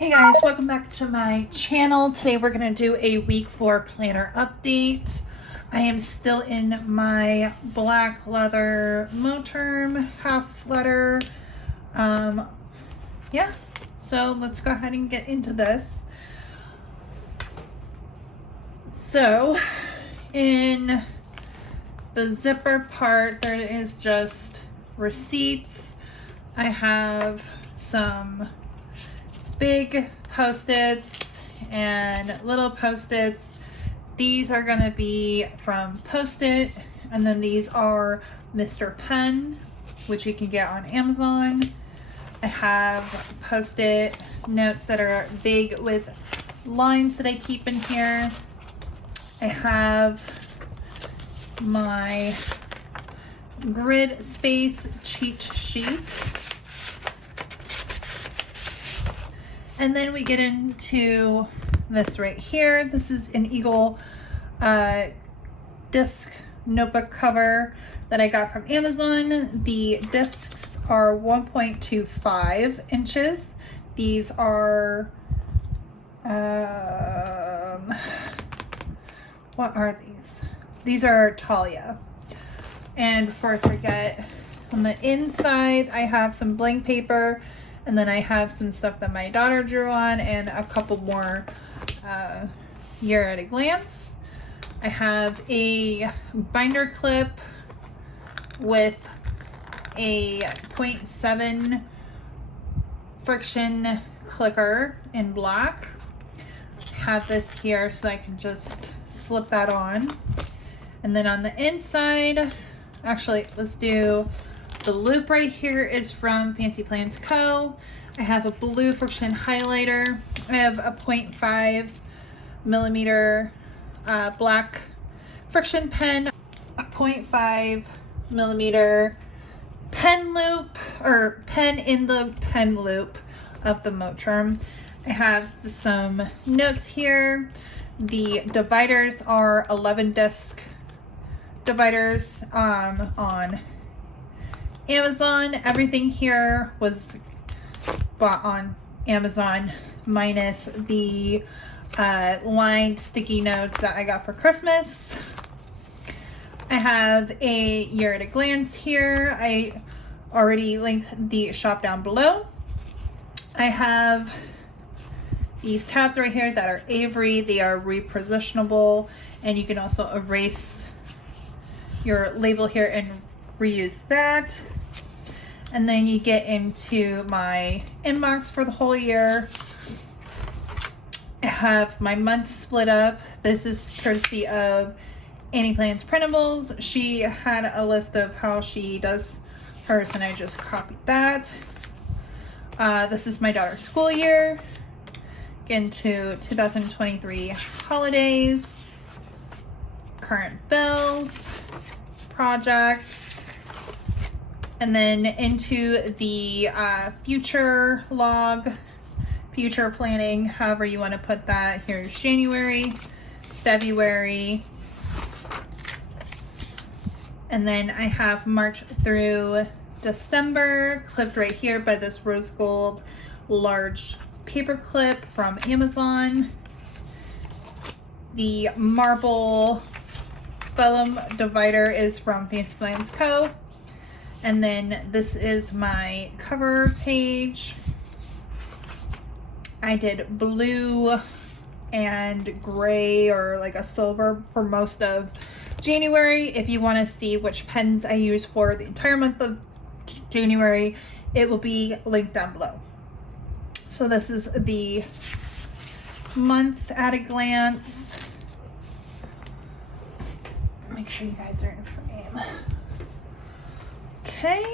Hey guys, welcome back to my channel. Today we're going to do a week 4 planner update. I am still in my black leather Moterm half letter. Yeah, so let's go ahead and get into this. So in the zipper part, there is just receipts. I have some big post-its and little post-its. These are going to be from Post-it, and then these are Mr. Pen, which you can get on Amazon. I have Post-it notes that are big with lines that I keep in here. I have my grid space cheat sheet. And then we get into this right here. This is an Eagle disc notebook cover that I got from Amazon. The discs are 1.25 inches. These are, what are these? These are Talia. And before I forget, on the inside, I have some blank paper. And then I have some stuff that my daughter drew on and a couple more year at a glance. I have a binder clip with a 0.7 friction clicker in black. I have this here so I can just slip that on. And then on the inside, actually, let's do the loop right here is from Fancy Plans Co. I have a blue Frixion highlighter. I have a 0.5 millimeter black Frixion pen, a 0.5 millimeter pen loop, or pen in the pen loop of the Moterm. I have some notes here. The dividers are 11 disc dividers on Amazon. Everything here was bought on Amazon minus the lined sticky notes that I got for Christmas. I have a year at a glance here. I already linked the shop down below. I have these tabs right here that are Avery. They are repositionable, and you can also erase your label here and reuse that. And then you get into my inbox for the whole year. I have my months split up. This is courtesy of Annie Plans Printables. She had a list of how she does hers, and I just copied that. This is my daughter's school year. Get into 2023 holidays, current bills, projects, and then into the future log, future planning, however you want to put that. Here's January, February, and then I have March through December clipped right here by this rose gold large paper clip from Amazon. The marble vellum divider is from Fancy Plans Co. And then this is my cover page. I did blue and gray, or like a silver, for most of January. If you want to see which pens I use for the entire month of January, it will be linked down below. So this is the months at a glance. Make sure you guys are in frame. Okay,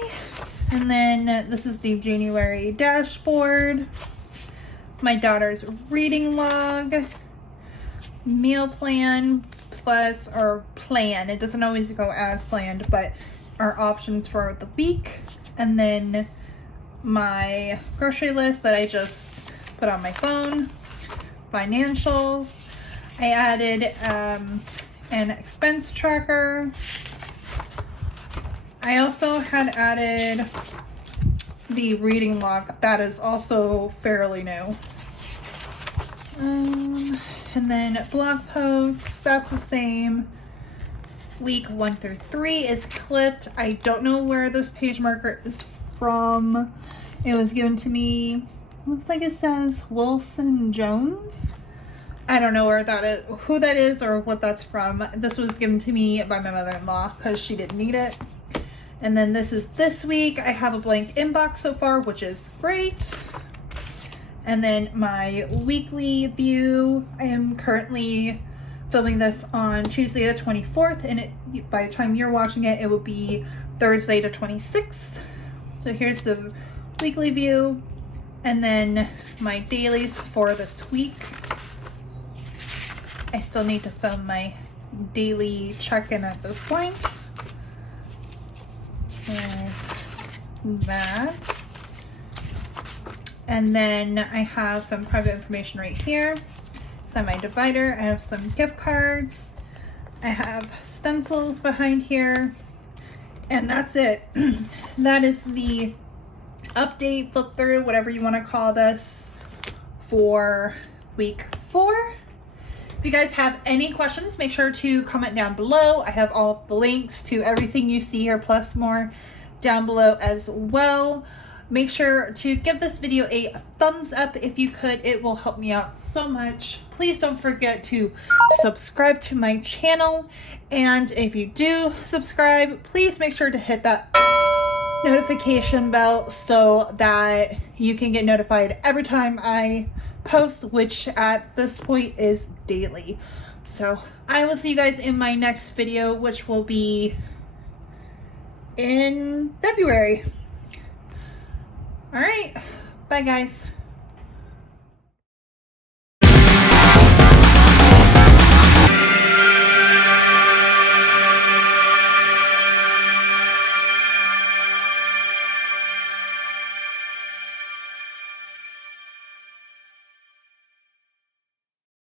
and then this is the January dashboard, my daughter's reading log, meal plan plus, or plan, it doesn't always go as planned, but our options for the week, and then my grocery list that I just put on my phone, financials. I added an expense tracker. I also had added the reading log. That is also fairly new. And then blog posts, that's the same. Week 1 through 3 is clipped. I don't know where this page marker is from. It was given to me, looks like it says Wilson Jones. I don't know where that is, who that is, or what that's from. This was given to me by my mother-in-law because she didn't need it. And then this is this week. I have a blank inbox so far, which is great. And then my weekly view. I am currently filming this on Tuesday the 24th, and by the time you're watching it, it will be Thursday the 26th. So here's the weekly view, and then my dailies for this week. I still need to film my daily check-in at this point. There's that. And then I have some private information right here. So my divider, I have some gift cards. I have stencils behind here. And that's it. That is the update, flip through, whatever you want to call this, for week 4. If you guys have any questions, make sure to comment down below. I have all the links to everything you see here, plus more down below as well. Make sure to give this video a thumbs up if you could. It will help me out so much. Please don't forget to subscribe to my channel. And if you do subscribe, please make sure to hit that notification bell so that you can get notified every time I post, which at this point is daily. So I will see you guys in my next video, which will be in February. All right, bye guys.